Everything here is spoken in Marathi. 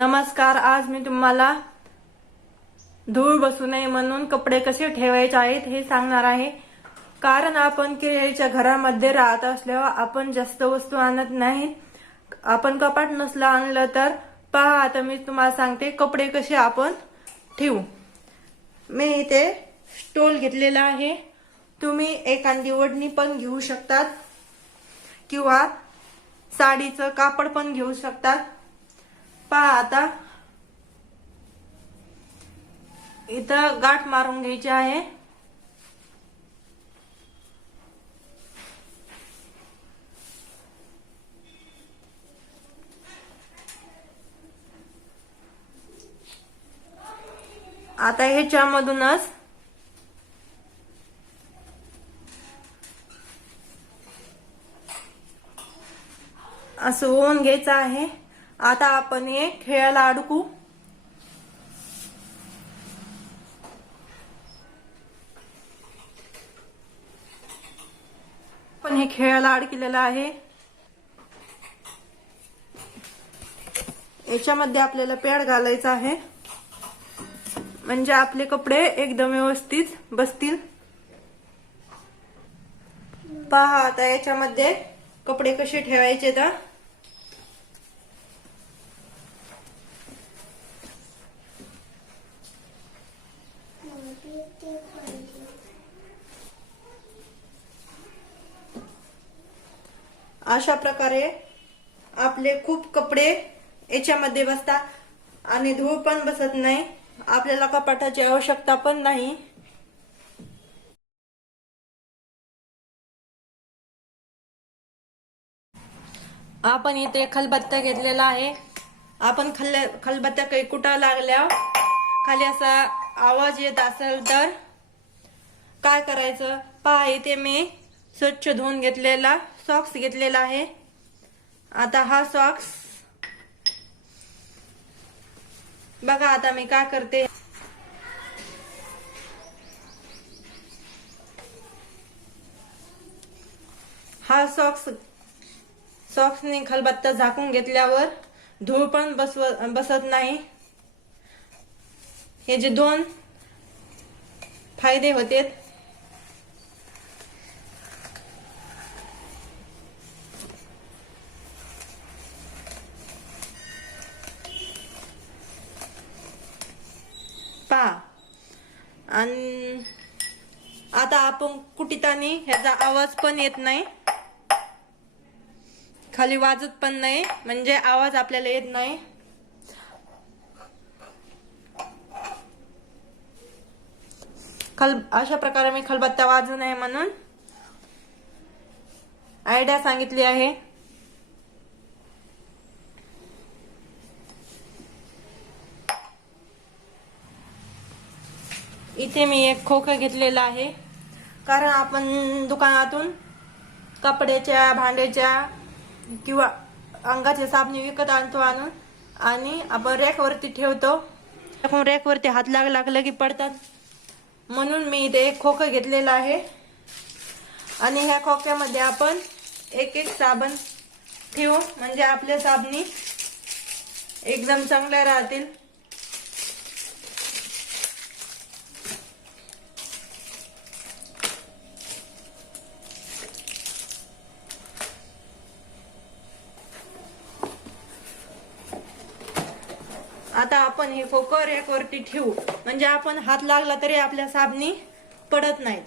नमस्कार आज मी तुम्हाला धूळ बसू नये म्हणून कपडे कसे ठेवायचे आहेत हे सांगणार आहे. कारण आपण केळीच्या घरामध्ये राहत असल्यावर आपण जास्त वस्तू आणत नाही. आपण कपाट नसलं आणलं तर पहा आता मी तुम्हाला सांगते कपडे कसे आपण ठेवू. मी इथे स्टोल घेतलेला आहे. तुम्ही एखादी वडणी पण घेऊ शकतात किंवा साडीचं कापड पण घेऊ शकतात. पहा आता. इथं गाठ मारून घ्यायची आहे. आता ह्याच्यामधूनच असं ओवून घ्यायचं आहे. आता आपण हे खेळायला अडकू. पण हे खेळायला अडकलेलं आहे. याच्यामध्ये आपल्याला पेड घालायचा आहे. म्हणजे आपले कपडे एकदम व्यवस्थित बसतील. पहा आता याच्यामध्ये कपडे कसे ठेवायचे तर. अशा प्रकारे आपले खूप कपडे याच्यामध्ये बसतात आणि धूळ पण बसत नाही. आपल्याला कपाटाची आवश्यकता पण नाही. आपण इथे खलबत्ता घेतलेला आहे. आपण खल खलबत्त्या काही कुठं लागल्या? खाली असा आवाज येत असेल तर? काय करायचं? पहा इथे मी स्वच्छ धुवून घेतलेला सॉक्स घेतलेला आहे. आता हा सॉक्स बघा आता मी काय करते? हा सॉक्स सॉक्सने खलबत्ता झाकून घेतल्यावर धूळ पण बसव बसत नाही. हे जे दोन फायदे होते पहा. आणि आता आपण कुटितानी ह्याचा आवाज पण येत नाही. खाली वाजत पण नाही म्हणजे आवाज आपल्याला येत नाही. खल अशा प्रकारे मी खलबत्ता वाजू नये म्हणून आयडिया सांगितली आहे. इथे मी एक खोकं घेतलेला आहे. कारण आपण दुकानातून कपड्याच्या भांड्याच्या किंवा अंगाच्या साबणी विकत आणतो आणून आणि आपण रॅकवरती ठेवतो. आपण रॅकवरती हात लाग लागलं की पडतात. म्हणून मी इथे एक खोकं घेतलेलं आहे. आणि ह्या खोक्यामध्ये आपण एक एक साबण ठेवू म्हणजे आपल्या साबणी एकदम चांगल्या राहतील. आता आपण हे एक वरती ठेवू. म्हणजे आपण हात लागला तरी आपल्या साबणी पडत नाहीत.